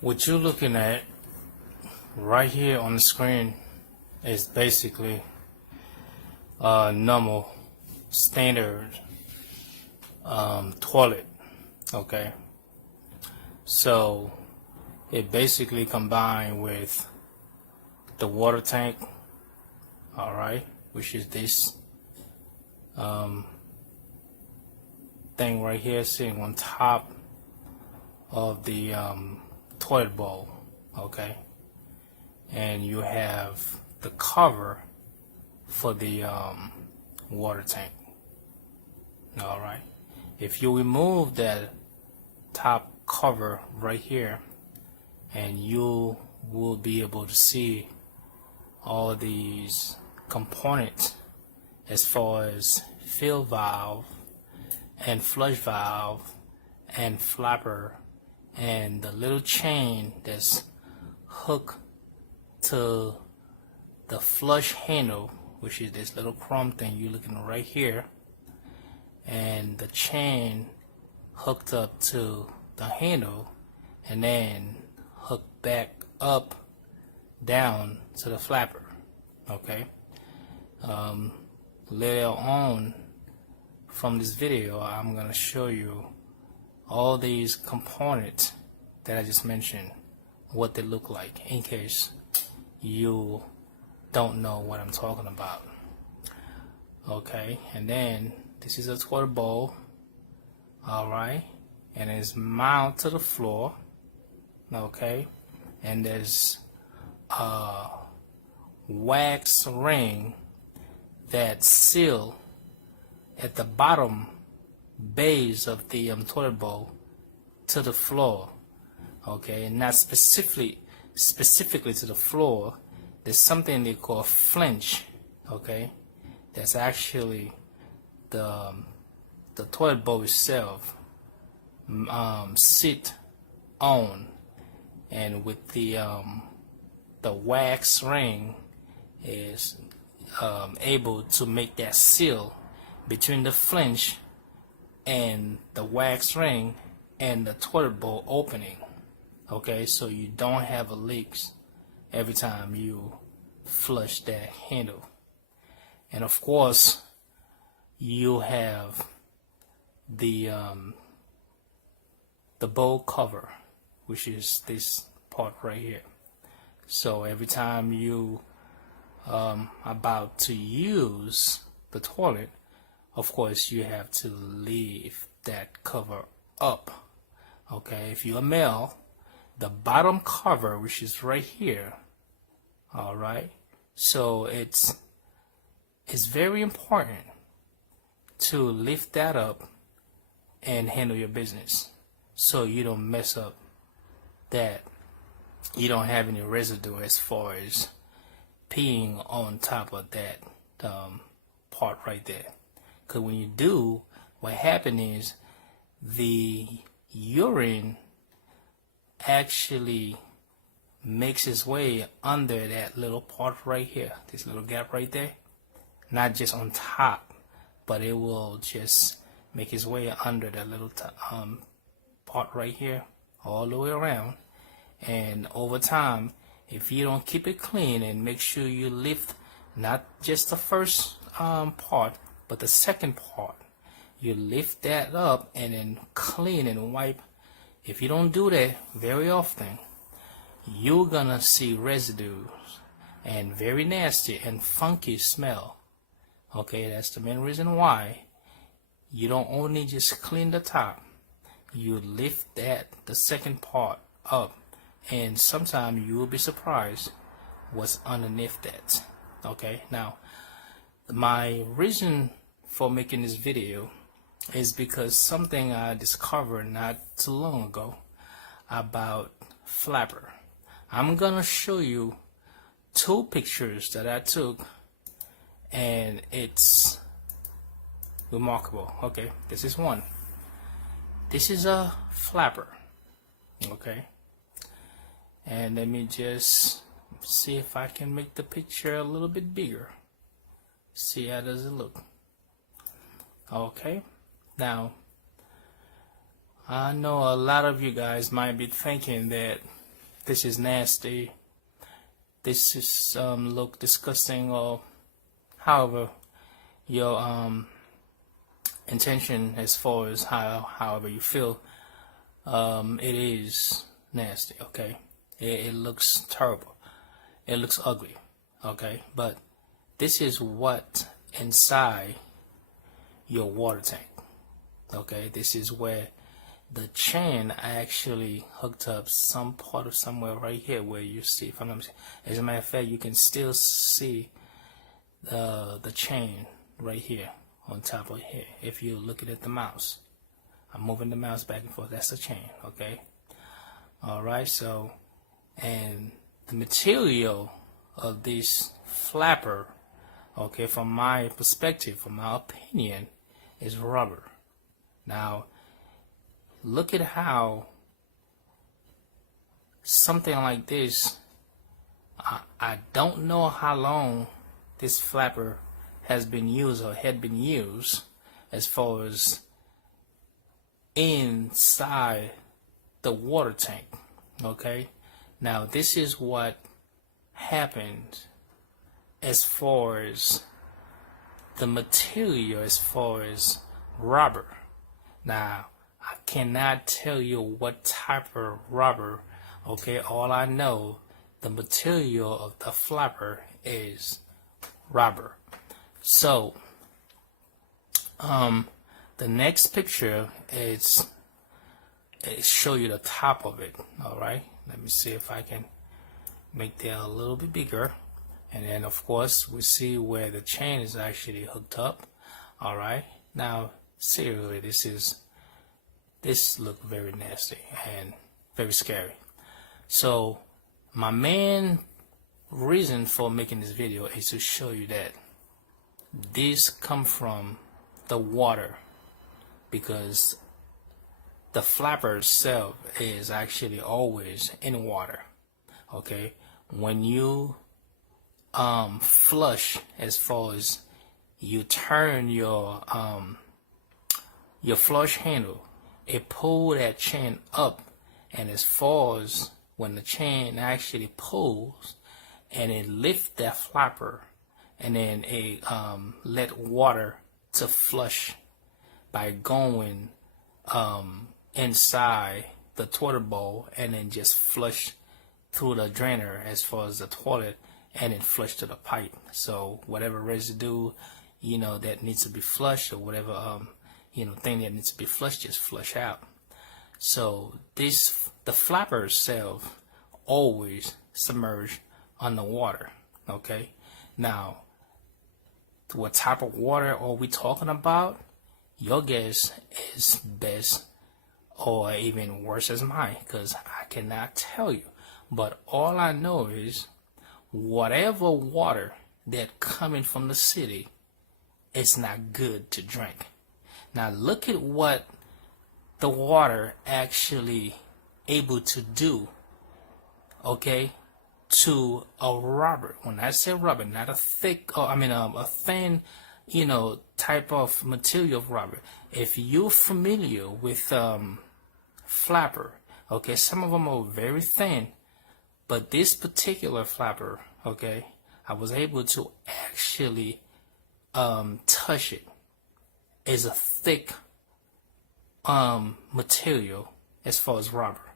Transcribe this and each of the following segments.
What you're looking at right here on the screen is basically a normal standard toilet. Okay, so it basically combined with the water tank, all right, which is this thing right here sitting on top of the toilet bowl. Okay, and you have the cover for the water tank. All right, if you remove that top cover right here, and you will be able to see all these components as far as fill valve and flush valve and flapper and the little chain that's hooked to the flush handle, which is this little chrome thing you're looking at right here, and the chain hooked up to the handle and then hooked back up down to the flapper. Okay, later on from this video I'm gonna show you all these components that I just mentioned, what they look like, in case you don't know what I'm talking about. Okay, and then this is a toilet bowl, alright, and it's mounted to the floor. Okay, and there's a wax ring that seal at the bottom base of the toilet bowl to the floor. Okay, and not specifically to the floor. There's something they call flinch. Okay, that's actually the toilet bowl itself sit on, and with the wax ring is able to make that seal between the flinch and the wax ring and the toilet bowl opening. Okay, so you don't have a leaks every time you flush that handle. And of course you have the bowl cover, which is this part right here. So every time you about to use the toilet, of course you have to leave that cover up. Okay, if you're a male, the bottom cover, which is right here, all right, so it's very important to lift that up and handle your business so you don't mess up that you don't have any residue as far as peeing on top of that part right there. Because when you do, what happens is the urine actually makes its way under that little part right here, this little gap right there, not just on top, but it will just make its way under that little part right here all the way around. And over time, if you don't keep it clean and make sure you lift not just the first part but the second part, you lift that up and then clean and wipe. If you don't do that very often, you're gonna see residues and very nasty and funky smell. Okay, that's the main reason why you don't only just clean the top, you lift the second part up, and sometimes you will be surprised what's underneath that. Okay, now my reason for making this video is because something I discovered not too long ago about flapper. I'm gonna show you two pictures that I took, and it's remarkable. Okay, this is one. This is a flapper. Okay, and let me just see if I can make the picture a little bit bigger. See how does it look. Okay, now I know a lot of you guys might be thinking that this is nasty, this is look disgusting, or however your intention as far as however you feel, it is nasty. Okay, it looks terrible, it looks ugly. Okay, but this is what inside your water tank. Okay, this is where the chain actually hooked up some part of somewhere right here where you see, if I'm not mistaken, as a matter of fact, you can still see the chain right here on top of here. If you're looking at the mouse, I'm moving the mouse back and forth, that's the chain. Okay, alright, so, and the material of this flapper, okay, from my perspective, from my opinion, is rubber. Now look at how something like this, I don't know how long this flapper has been used or had been used as far as inside the water tank. Okay, now this is what happened as far as the material, as far as rubber. Now I cannot tell you what type of rubber. Okay, all I know, the material of the flapper is rubber. So the next picture is show you the top of it. All right, let me see if I can make that a little bit bigger, and then of course we see where the chain is actually hooked up. All right, now seriously, this look very nasty and very scary. So my main reason for making this video is to show you that this come from the water, because the flapper itself is actually always in water. Okay, when you flush, as far as you turn your flush handle, it pull that chain up, and as far as when the chain actually pulls and it lift that flapper, and then it let water to flush by going inside the toilet bowl, and then just flush through the drainer as far as the toilet, and then flush to the pipe. So whatever residue, you know, that needs to be flushed, or whatever you know, thing that needs to be flushed, just flush out. So the flapper itself always submerged underwater. Okay, now what type of water are we talking about? Your guess is best or even worse as mine, because I cannot tell you. But all I know is whatever water that coming from the city, it's not good to drink. Now look at what the water actually able to do, okay, to a rubber. When I say rubber, not a thick, or a thin, you know, type of material of rubber. If you're familiar with flapper, okay, some of them are very thin, but this particular flapper, okay, I was able to actually touch it. Is a thick material as far as rubber,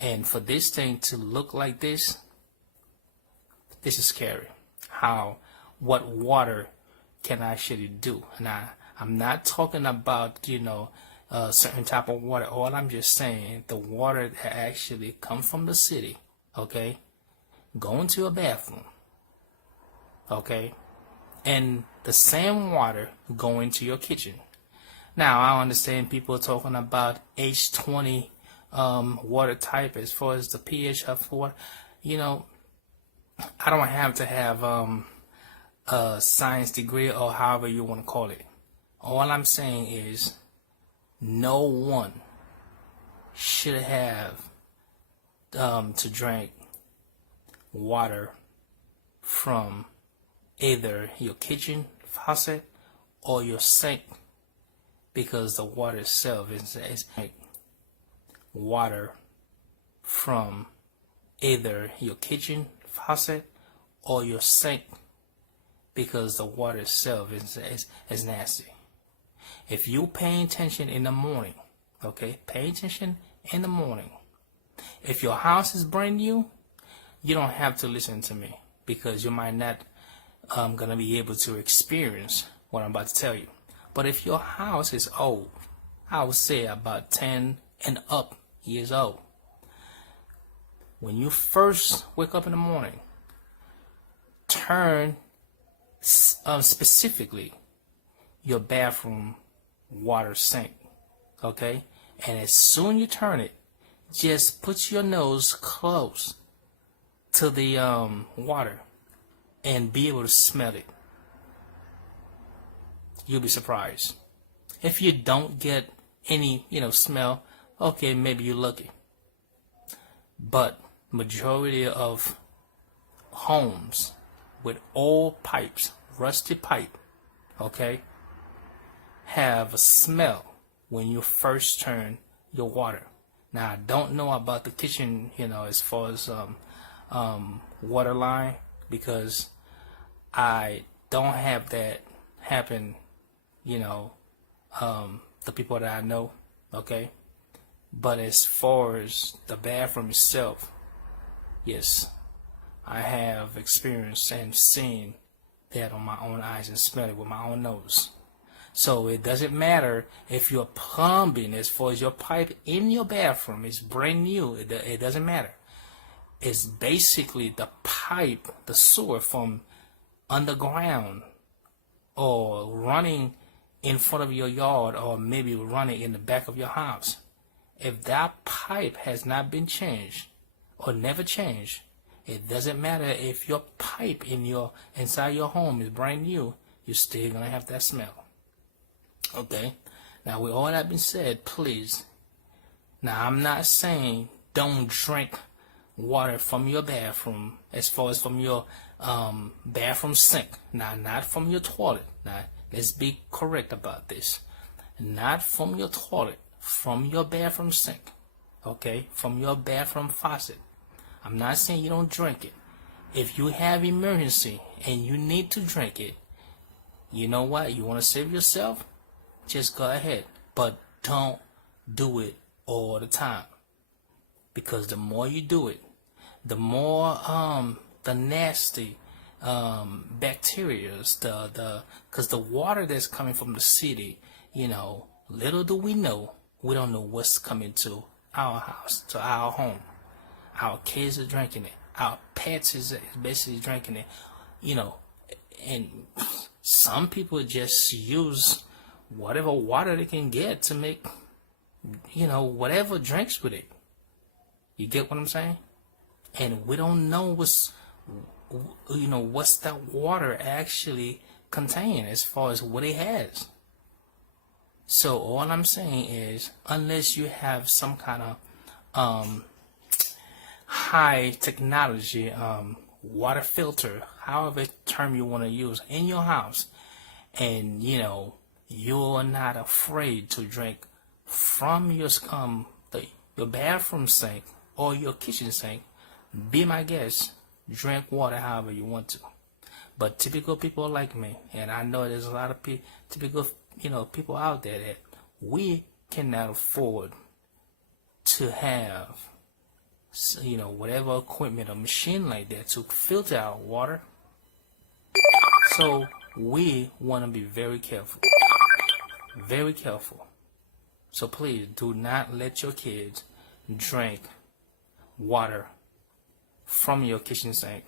and for this thing to look like this is scary. What water can actually do. Now I'm not talking about, you know, certain type of water. All I'm just saying, the water that actually comes from the city, okay, go into a bathroom, okay, and the same water go into your kitchen. Now I understand people talking about H20 water type as far as the pH of water. You know, I don't have to have a science degree or however you want to call it. All I'm saying is no one should have to drink water from either your kitchen faucet or your sink, because the water itself is like water from either your kitchen faucet or your sink, because the water itself is nasty. If you pay attention in the morning, okay, pay attention in the morning. If your house is brand new, you don't have to listen to me, because you might not gonna be able to experience what I'm about to tell you. But if your house is old, I would say about 10 and up years old, when you first wake up in the morning, turn specifically your bathroom water sink, okay? And as soon you turn it, just put your nose close to the water and be able to smell it. You'll be surprised. If you don't get any, smell, okay, maybe you're lucky. But majority of homes with old pipes, rusty pipe, okay, have a smell when you first turn your water. Now, I don't know about the kitchen, as far as water line, because I don't have that happen, the people that I know, okay? But as far as the bathroom itself, yes, I have experienced and seen that on my own eyes and smelled it with my own nose. So it doesn't matter if your plumbing, as far as your pipe in your bathroom, is brand new. It doesn't matter. It's basically the pipe, the sewer from underground or running in front of your yard, or maybe running in the back of your house. If that pipe has not been changed or never changed, it doesn't matter if your pipe inside your home is brand new, you're still gonna have that smell. Okay? Now, with all that being said, please, now I'm not saying don't drink water from your bathroom, as far as from your bathroom sink. Now, not from your toilet. Now, let's be correct about this. Not from your toilet, from your bathroom sink. Okay? From your bathroom faucet. I'm not saying you don't drink it. If you have emergency and you need to drink it, you know what? You want to save yourself? Just go ahead. But don't do it all the time. Because the more you do it, the more the nasty bacteria, because the water that's coming from the city, little do we know, we don't know what's coming to our house, to our home. Our kids are drinking it. Our pets is basically drinking it. And some people just use whatever water they can get to make, whatever drinks with it. You get what I'm saying? And we don't know what's that water actually contain, as far as what it has. So all I'm saying is, unless you have some kind of high technology water filter, however term you want to use, in your house, and you're not afraid to drink from your bathroom sink or your kitchen sink, be my guest, drink water however you want to. But typical people like me, and I know there's a lot of typical people out there that we cannot afford to have whatever equipment or machine like that to filter our water. So we want to be very careful. Very careful. So please do not let your kids drink water from your kitchen sink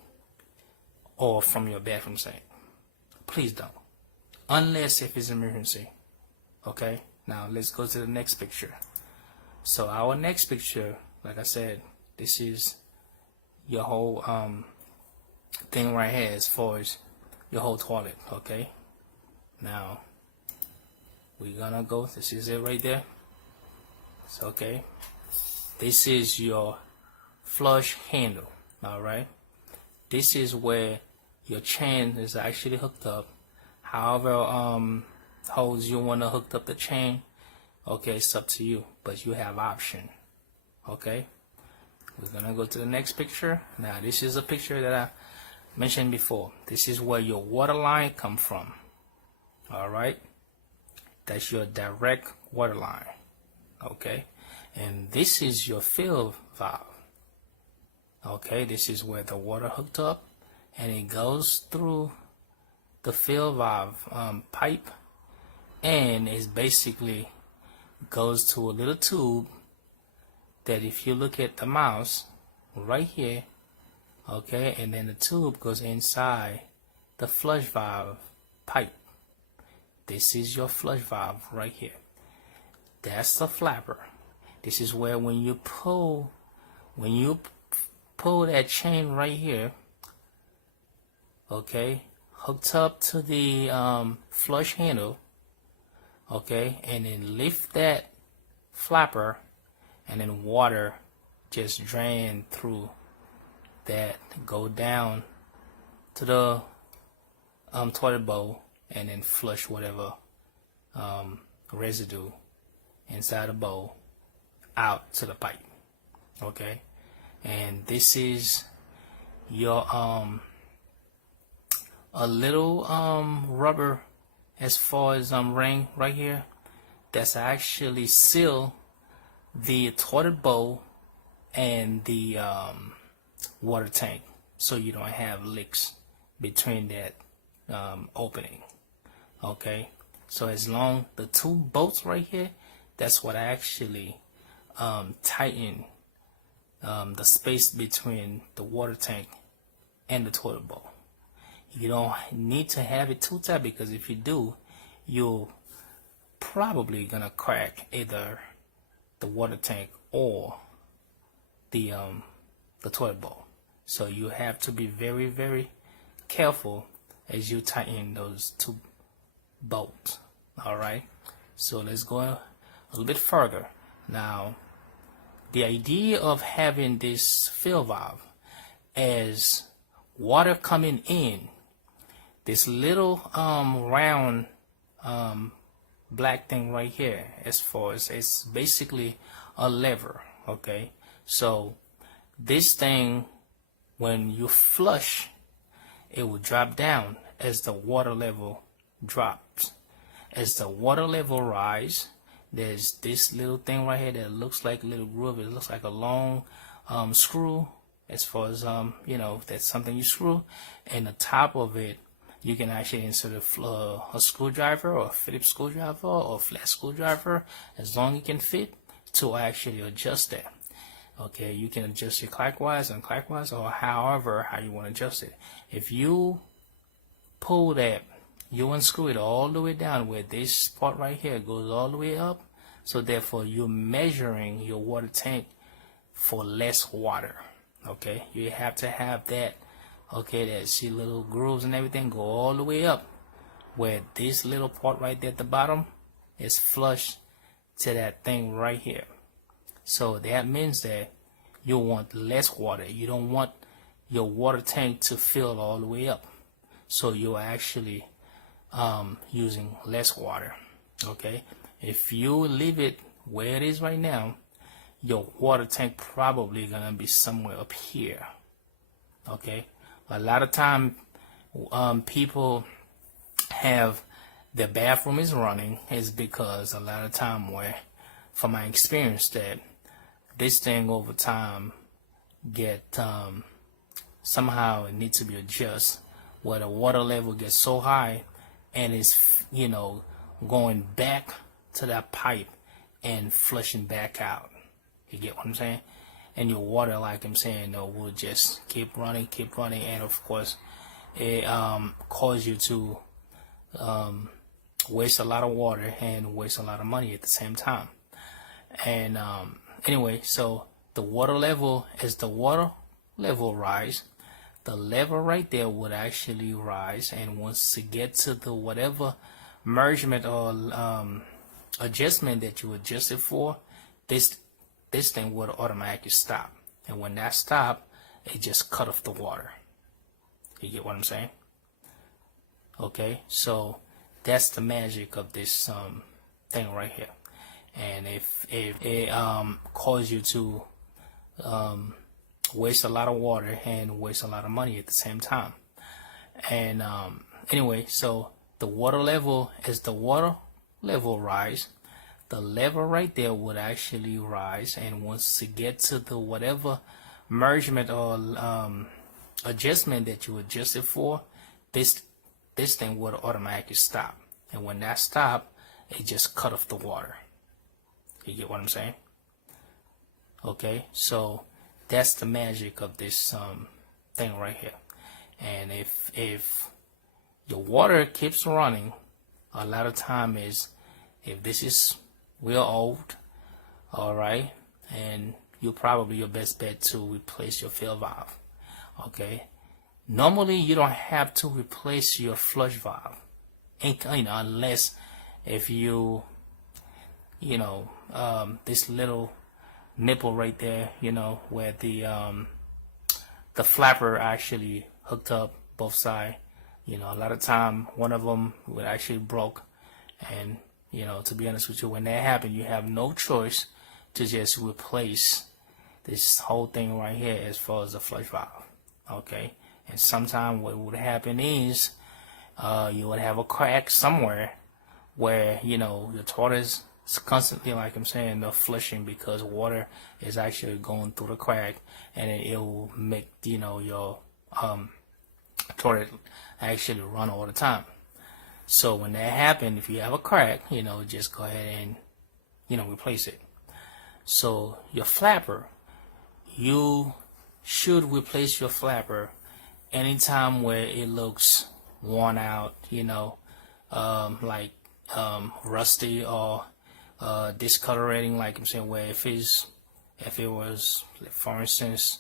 or from your bathroom sink. Please don't. Unless if it's an emergency. Okay? Now let's go to the next picture. So our next picture, like I said, this is your whole thing right here, as far as your whole toilet. Okay? Now we're gonna go, this is it right there. It's okay. This is your flush handle. Alright? This is where your chain is actually hooked up. However holes you want to hook up the chain, okay, it's up to you, but you have option. Okay? We're gonna go to the next picture. Now this is a picture that I mentioned before. This is where your water line come from. All right, that's your direct water line. Okay, and this is your fill valve. Okay, this is where the water hooked up, and it goes through the fill valve pipe, and it basically goes to a little tube that, if you look at the mouse right here, okay, and then the tube goes inside the flush valve pipe. This is your flush valve right here. That's the flapper. This is where when you pull that chain right here, okay, hooked up to the flush handle, okay, and then lift that flapper, and then water just drain through that, go down to the toilet bowl, and then flush whatever residue inside the bowl out to the pipe. Okay, and this is your a little rubber as far as ring right here that's actually seal the toilet bowl and the water tank, so you don't have leaks between that opening. Okay, so as long the two bolts right here, that's what actually tighten the space between the water tank and the toilet bowl. You don't need to have it too tight, because if you do, you're probably gonna crack either the water tank or the toilet bowl. So you have to be very, very careful as you tighten those two bolts. All right, so let's go a little bit further. Now, the idea of having this fill valve as water coming in, this little round black thing right here, as far as it's basically a lever. Okay, so this thing, when you flush, it will drop down as the water level drops. As the water level rise, there's this little thing right here that looks like a little groove. It looks like a long screw, as far as you know, that's something you screw, and the top of it you can actually insert a screwdriver, or a Phillips screwdriver, or a flat screwdriver, as long as it can fit, to actually adjust that. Okay, you can adjust it clockwise and clockwise, or however how you want to adjust it. If you pull that, you unscrew it all the way down where this part right here goes all the way up, so therefore you're measuring your water tank for less water. Okay, you have to have that. Okay, that, see, little grooves and everything go all the way up, where this little part right there at the bottom is flush to that thing right here. So that means that you want less water. You don't want your water tank to fill all the way up, so you're actually using less water. Okay, if you leave it where it is right now, your water tank probably gonna be somewhere up here. Okay, a lot of time people have their bathroom is running is because a lot of time, where from my experience, that this thing over time get somehow it needs to be adjusted, where the water level gets so high and it's, you know, going back to that pipe and flushing back out. You get what I'm saying? And your water, like I'm saying, will just keep running, and of course it cause you to waste a lot of water and waste a lot of money at the same time. And anyway, so the water level, as the water level rise, the level right there would actually rise, and once it gets to the whatever measurement or adjustment that you adjusted for, this thing would automatically stop. And when that stop, it just cut off the water. You get what I'm saying? Okay, so that's the magic of this thing right here. And if it cause you to waste a lot of water and waste a lot of money at the same time. And anyway, so the water level, as the water level rise, the level right there would actually rise, and once it get to the whatever measurement or adjustment that you adjusted for, this thing would automatically stop. And when that stop, it just cut off the water. You get what I'm saying? Okay, so that's the magic of this thing right here. And if your water keeps running, a lot of time is, if this is real old, all right, and you're probably your best bet to replace your fill valve. Okay, normally you don't have to replace your flush valve, unless if this little nipple right there, where the flapper actually hooked up both sides. A lot of time one of them would actually broke, and to be honest with you, when that happened, you have no choice to just replace this whole thing right here as far as the flush valve. Okay, and sometimes what would happen is you would have a crack somewhere where the toilet is constantly, like I'm saying, the flushing, because water is actually going through the crack, and it will make your toilet actually run all the time. So when that happens, if you have a crack, just go ahead and replace it. So your flapper, you should replace your flapper anytime where it looks worn out, like rusty or discolorating, like I'm saying, where if it was, for instance,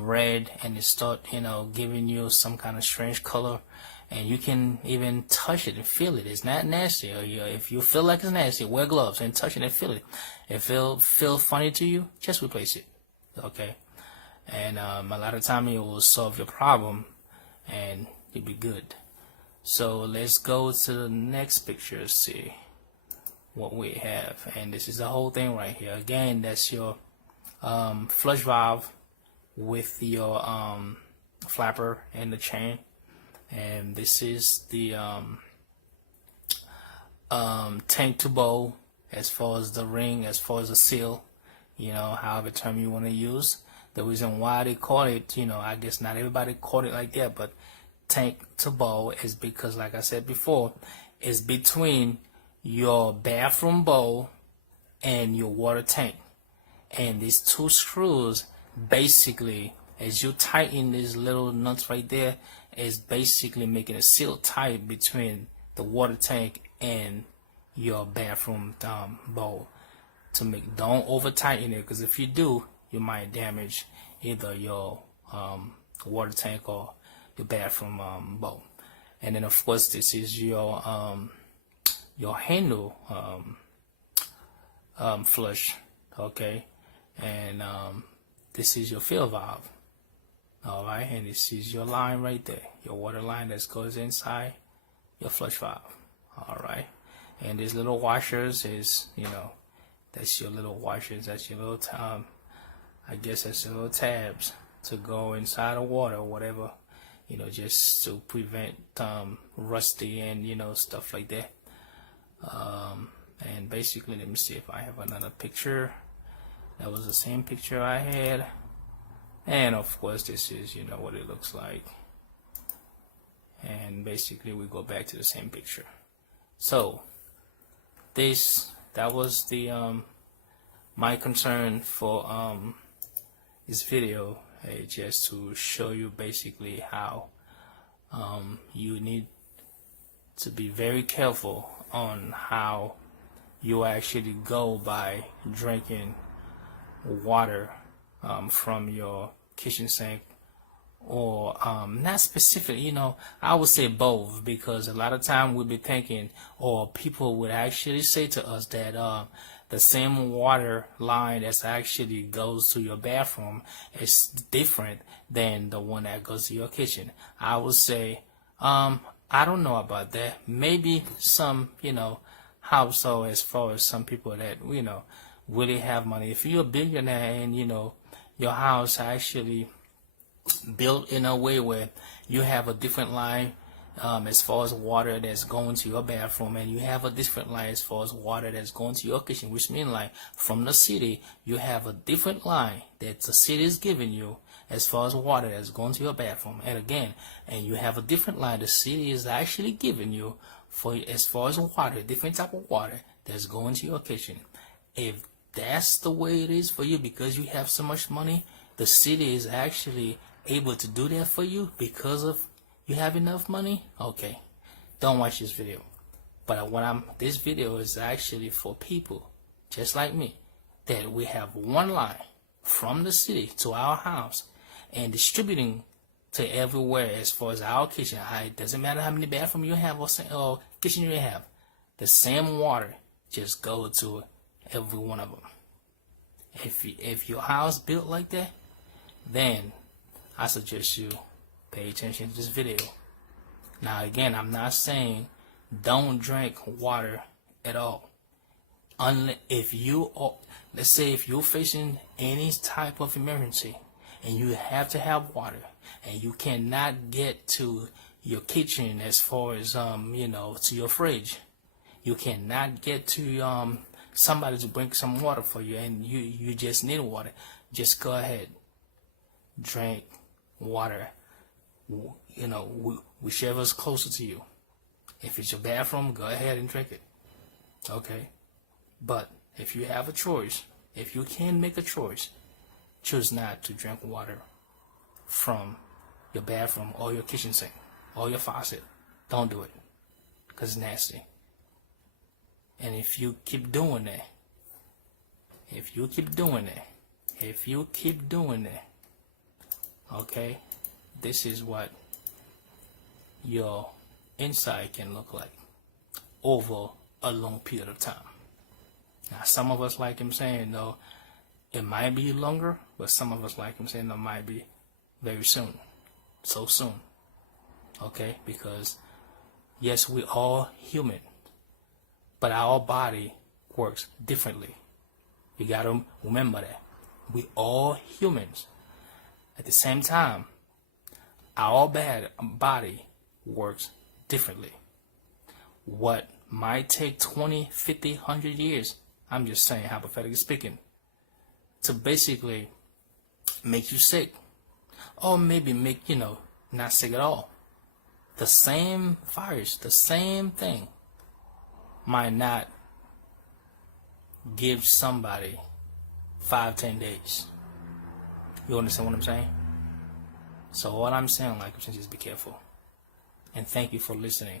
red, and it start giving you some kind of strange color, and you can even touch it and feel it. It's not nasty. Or if you feel like it's nasty, wear gloves and touch it and feel it. If it feel funny to you, just replace it. Okay, and a lot of time it will solve your problem, and you'll be good. So let's go to the next picture, see what we have. And this is the whole thing right here. Again, that's your flush valve with your flapper and the chain, and this is the tank to bowl, as far as the ring, as far as the seal, however term you want to use. The reason why they call it, I guess not everybody called it like that, but tank to bowl is because, like I said before, it's between your bathroom bowl and your water tank. And these two screws, basically, as you tighten these little nuts right there, is basically making a seal tight between the water tank and your bathroom bowl. Don't over tighten it, because if you do, you might damage either your water tank or your bathroom bowl. And then of course this is your handle flush, okay, and this is your fill valve, all right, and this is your line right there, your water line that goes inside your flush valve, all right. And these little washers is, that's your little washers, that's your little I guess that's your little tabs to go inside the water or whatever, just to prevent rusty and stuff like that. And basically, let me see if I have another picture. That was the same picture I had, and of course this is what it looks like. And basically we go back to the same picture. So that was the my concern for this video, just to show you basically how you need to be very careful on how you actually go by drinking water from your kitchen sink, or not specific, I would say both, because a lot of time we'll be thinking, or people would actually say to us that the same water line that actually goes to your bathroom is different than the one that goes to your kitchen. I would say I don't know about that. Maybe some household, as far as some people that really have money. If you're a billionaire and your house actually built in a way where you have a different line as far as water that's going to your bathroom, and you have a different line as far as water that's going to your kitchen, which means like from the city you have a different line that the city is giving you as far as water that's going to your bathroom, and you have a different line the city is actually giving you for as far as water, different type of water that's going to your kitchen. If that's the way it is for you because you have so much money, the city is actually able to do that for you because of you have enough money. Okay, don't watch this video. But this video is actually for people just like me, that we have one line from the city to our house and distributing to everywhere as far as our kitchen. It doesn't matter how many bathrooms you have or kitchen you have. The same water just go to every one of them. If your house built like that, then I suggest you pay attention to this video. Now again, I'm not saying don't drink water at all. Let's say if you're facing any type of emergency and you have to have water and you cannot get to your kitchen as far as to your fridge, you cannot get to somebody to bring some water for you, and you just need water, just go ahead, drink water, whichever's closer to you. If it's your bathroom, go ahead and drink it. Okay? But if you have a choice, if you can make a choice, choose not to drink water from your bathroom or your kitchen sink or your faucet. Don't do it, because it's nasty. And if you keep doing that, okay, this is what your inside can look like over a long period of time. Now, some of us, like I'm saying, though, it might be longer, but some of us, like I'm saying, it might be very soon. So soon. Okay? Because, yes, we're all human, but our body works differently. You got to remember that. We all humans. At the same time, our body works differently. What might take 20, 50, 100 years, I'm just saying, hypothetically speaking, to basically make you sick, or maybe make, not sick at all. The same virus, the same thing, might not give somebody 5-10 days. You understand what I'm saying? So what I'm saying, like, just be careful. And thank you for listening.